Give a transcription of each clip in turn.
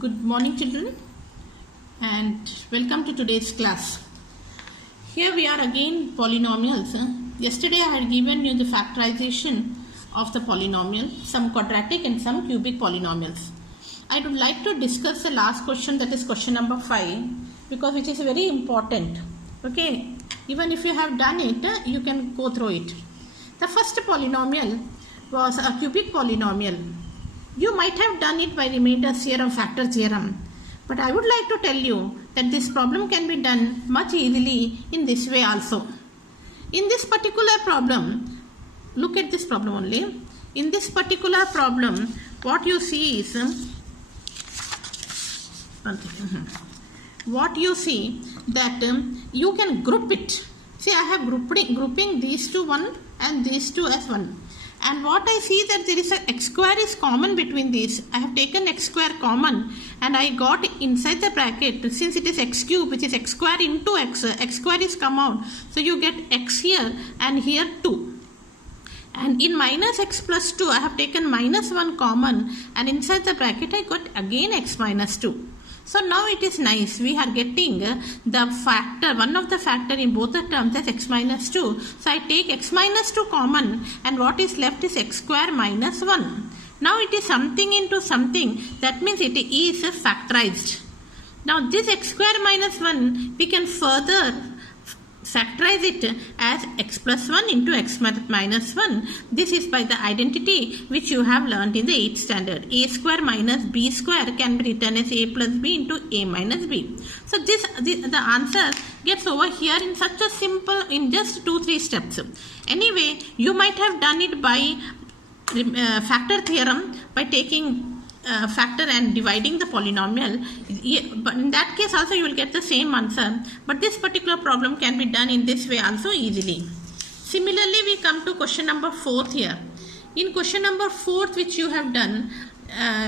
Good morning, children, and welcome to today's class. Here we are again, polynomials. Yesterday I had given you the factorization of the polynomial, some quadratic and some cubic polynomials. I would like to discuss the last question, that is question number 5, because it is very important. Okay, even if you have done it, you can go through it. The first polynomial was a cubic polynomial. You might have done it by remainder theorem, factor theorem, but I would like to tell you that this problem can be done much easily in this way also. In this particular problem, look at this problem only. In this particular problem, what you see is that you can group it. See, I have grouping these two one and these two as one. And what I see that there is a x square is common between these. I have taken x square common and I got inside the bracket, since it is x cube, which is x square into x square is come out. So you get x here and here 2. And in minus x plus 2, I have taken minus 1 common, and inside the bracket I got again x minus 2. So now it is nice. We are getting the factor, one of the factor in both the terms as x minus 2. So I take x minus 2 common, and what is left is x square minus 1. Now it is something into something. That means it is factorized. Now this x square minus 1, we can further factorize it as x plus 1 into x minus 1. This is by the identity which you have learnt in the 8th standard. A square minus b square can be written as a plus b into a minus b. So the answer gets over here in such a simple, in just 2-3 steps. Anyway, you might have done it by factor theorem, by taking factor and dividing the polynomial, but in that case also you will get the same answer. But this particular problem can be done in this way also easily. Similarly, we come to question number 4 here. In question number 4, which you have done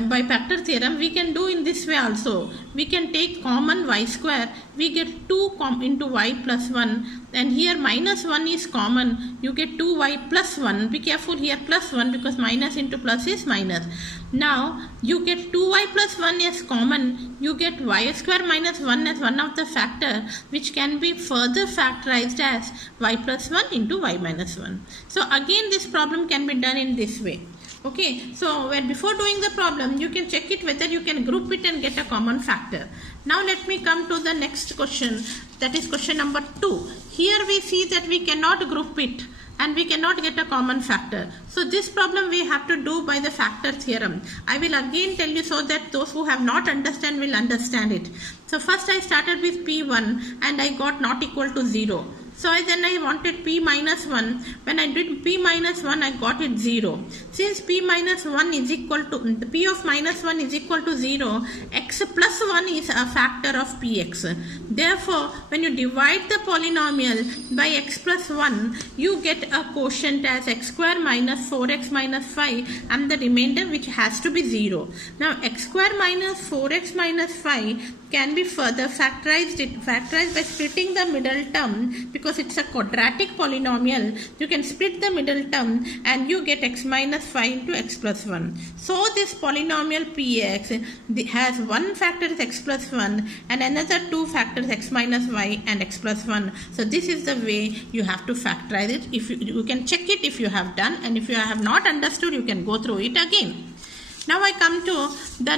by factor theorem, we can do in this way also. We can take common y square, we get 2 into y plus 1, and here minus 1 is common, you get 2y plus 1. Be careful here, plus 1, because minus into plus is minus. Now you get 2y plus 1 as common, you get y square minus 1 as one of the factor, which can be further factorized as y plus 1 into y minus 1. So again this problem can be done in this way. Okay, so before doing the problem, you can check it whether you can group it and get a common factor. Now let me come to the next question, that is question number 2. Here we see that we cannot group it and we cannot get a common factor. So this problem we have to do by the factor theorem. I will again tell you so that those who have not understand will understand it. So first I started with P1 and I got not equal to 0. So then I wanted P minus 1. When I did P minus 1, I got it 0. Since P minus 1 is equal to, P of minus 1 is equal to 0, x plus 1 is a factor of Px. Therefore, when you divide the polynomial by x plus 1, you get a quotient as x square minus 4x minus 5 and the remainder which has to be 0. Now x square minus 4x minus 5 can be further factorized by splitting the middle term, because it's a quadratic polynomial. You can split the middle term and you get x minus 5 into x plus 1. So this polynomial Px has one factor is x plus 1 and another two factors x minus y and x plus 1. So this is the way you have to factorize it. If you can check it if you have done, and if you have not understood, you can go through it again. Now I come to the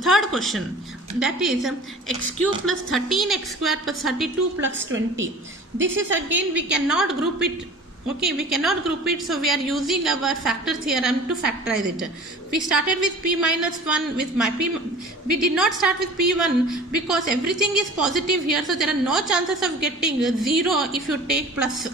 third question, that is x cube plus 13x square plus 32 plus 20. This is again, we cannot group it. Okay, we cannot group it, so we are using our factor theorem to factorize it. We started with P minus 1 with my P. We did not start with P1 because everything is positive here, so there are no chances of getting 0 if you take plus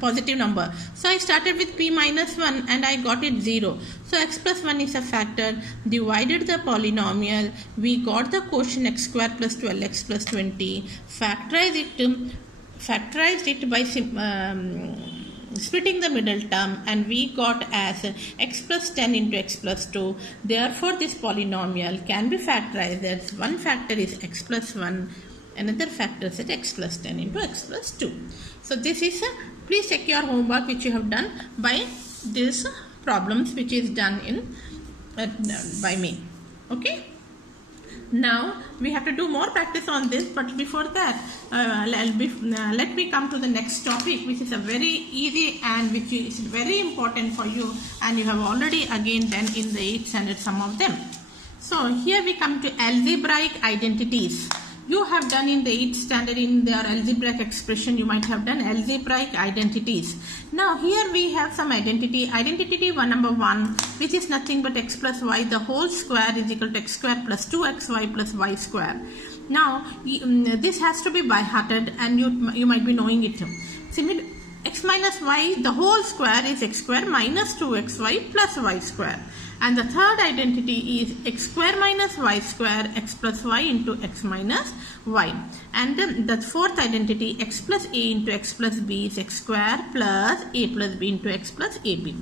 positive number. So I started with P minus 1 and I got it 0. So x plus 1 is a factor. Divided the polynomial, we got the quotient x square plus 12x plus 20. Factorized it by splitting the middle term, and we got as x plus 10 into x plus 2. Therefore this polynomial can be factorized as one factor is x plus 1, another factor is x plus 10 into x plus 2. So this is please check your homework which you have done by these problems which is done in by me. Okay. Now we have to do more practice on this, but before that let me come to the next topic, which is a very easy and which is very important for you, and you have already again done in the 8th standard some of them. So here we come to algebraic identities. You have done in the 8th standard in their algebraic expression, you might have done algebraic identities. Now here we have some identity number 1, which is nothing but x plus y the whole square is equal to x square plus 2xy plus y square. Now this has to be by hearted, and you might be knowing it. X minus y the whole square is x square minus 2xy plus y square. And the third identity is x square minus y square, x plus y into x minus y. And the fourth identity, x plus a into x plus b, is x square plus a plus b into x plus ab.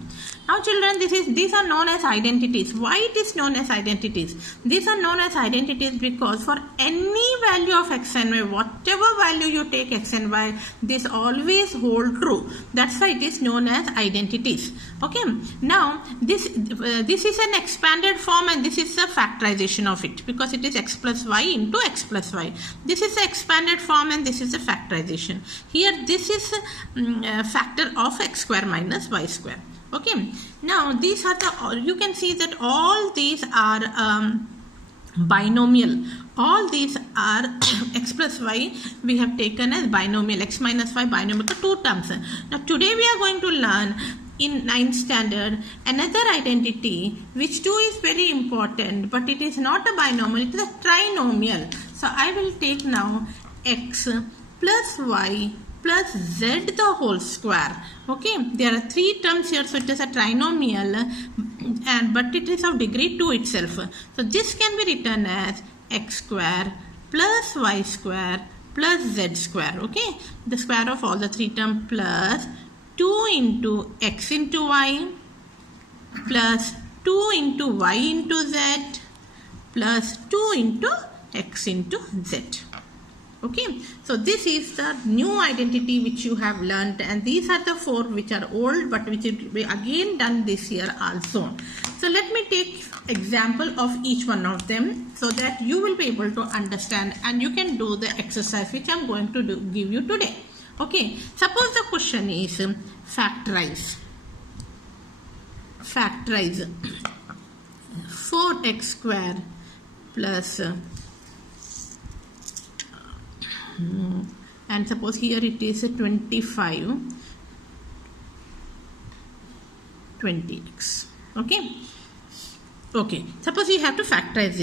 Now children, these are known as identities. Why it is known as identities? These are known as identities because for any value of x and y, whatever value you take x and y, this always hold true. That's why it is known as identities. Okay. Now this is an expanded form, and this is the factorization of it, because it is x plus y into x plus y. This is the expanded form, and this is the factorization. Here this is a factor of x square minus y square. Okay. Now these are you can see that all these are binomial. All these are x plus y we have taken as binomial, x minus y binomial, two terms. Now today we are going to learn in 9th standard another identity which too is very important, but it is not a binomial, it is a trinomial. So I will take now x plus y plus z the whole square. Okay, there are 3 terms here, so it is a trinomial, but it is of degree 2 itself. So this can be written as x square plus y square plus z square. Okay, the square of all the 3 terms plus 2 into x into y plus 2 into y into z plus 2 into x into z. Okay, so this is the new identity which you have learnt, and these are the 4 which are old but which will be again done this year also. So let me take example of each one of them so that you will be able to understand and you can do the exercise which I am going to give you today. Okay, suppose the question is factorize 4x square plus and suppose here it is 25 20x. Okay, suppose we have to factorize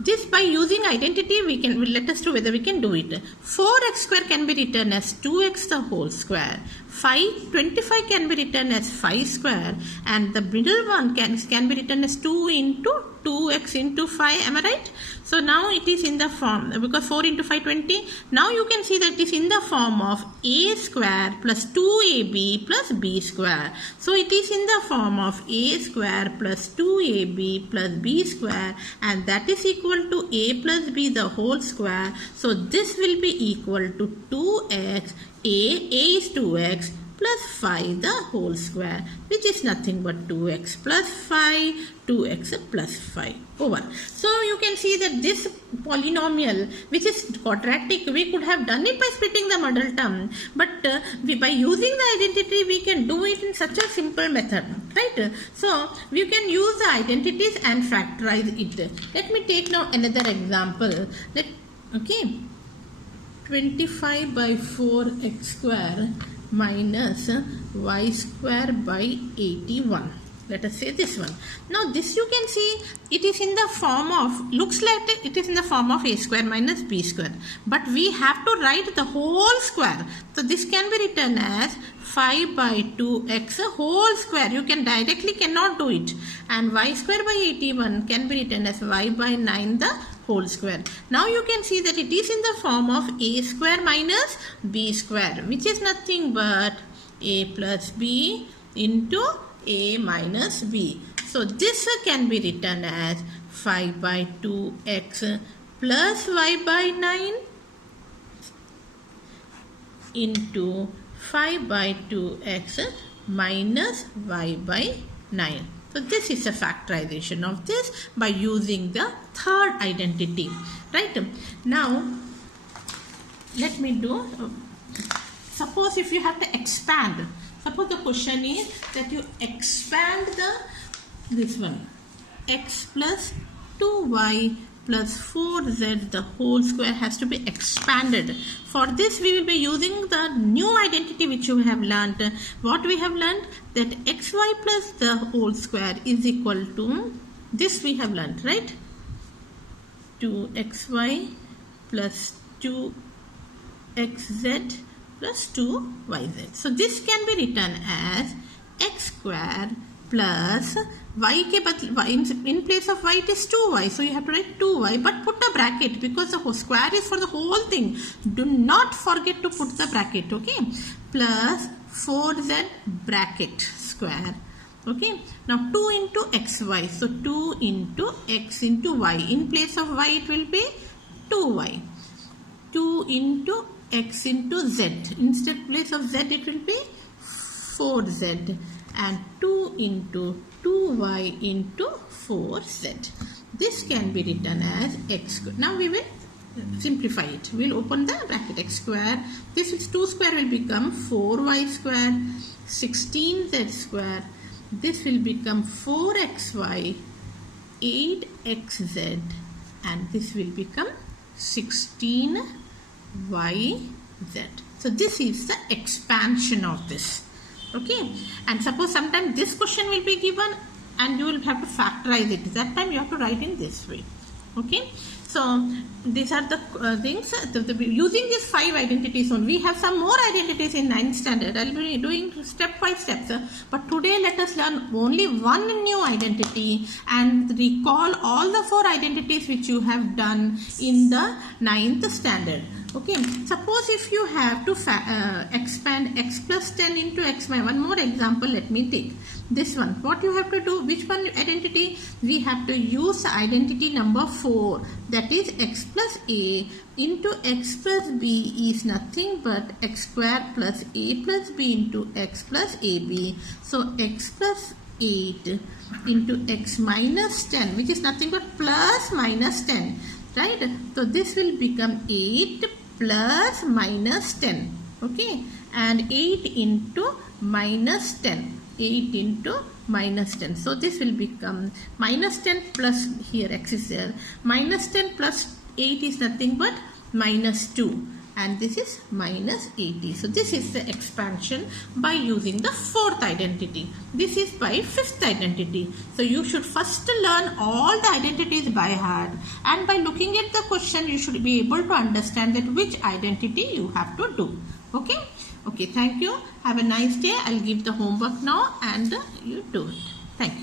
this by using identity. Let us do whether we can do it. 4x square can be written as 2x the whole square. 25 can be written as 5 square, and the middle one can be written as 2 into 2x into 5. Am I right? So now it is in the form, because 4 into 5 20. Now you can see that it is in the form of a square plus 2ab plus b square. So it is in the form of a square plus 2ab plus b square, and that is equal to a plus b the whole square. So this will be equal to 2x. A is 2x plus 5 the whole square, which is nothing but 2x plus 5, 2x plus 5 over. So you can see that this polynomial, which is quadratic, we could have done it by splitting the middle term, but by using the identity we can do it in such a simple method, right? So we can use the identities and factorize it. Let me take now another example. 25 by 4x square minus y square by 81. Let us say this one. Now this you can see it is in the form of, looks like it is in the form of a square minus b square. But we have to write the whole square. So this can be written as 5 by 2x whole square. You can directly cannot do it. And y square by 81 can be written as y by 9 the whole square. Now you can see that it is in the form of a square minus b square, which is nothing but a plus b into a minus b. So this can be written as 5 by 2x plus y by 9 into 5 by 2x minus y by 9. So this is a factorization of this by using the third identity, right? Now let me do, suppose if you have to expand, suppose the question is that you expand this one, x plus 2y plus 4z the whole square has to be expanded. For this we will be using the new identity which you have learnt. What we have learnt, that xy plus the whole square is equal to, this we have learnt, right? 2xy plus 2xz plus 2yz. So this can be written as x square plus y ke in place of y it is 2y, so you have to write 2y, but put a bracket because the whole square is for the whole thing. Do not forget to put the bracket, okay? Plus 4z bracket square, okay? Now 2 into xy, so 2 into x into y. In place of y it will be 2y. 2 into x into z. Instead place of z it will be 4z. And 2 into 2y into 4z. This can be written as x square. Now we will simplify it. We will open the bracket, x square. This is 2 square will become 4y square, 16z square. This will become 4xy, 8xz, and this will become 16yz. So this is the expansion of this. Okay, and suppose sometimes this question will be given and you will have to factorize it. That time you have to write in this way. Okay, so these are the things. Using these 5 identities only, we have some more identities in 9th standard. I will be doing step by step. But today let us learn only one new identity and recall all the 4 identities which you have done in the 9th standard. Okay, suppose if you have to expand x plus 10 into x minus, one more example let me take. This one, what you have to do, which one identity? We have to use identity number 4, that is x plus a into x plus b is nothing but x square plus a plus b into x plus ab. So x plus 8 into x minus 10, which is nothing but plus minus 10, right? So this will become 8 plus minus 10, okay, and 8 into minus 10, 8 into minus 10. So this will become minus 10 plus, here x is there, minus 10 plus 8 is nothing but minus 2, and this is minus 80. So this is the expansion by using the 4th identity. This is by 5th identity. So you should first learn all the identities by heart, and by looking at the question you should be able to understand that which identity you have to do. Okay, okay, thank you. Have a nice day. I'll give the homework now and you do it. Thank you.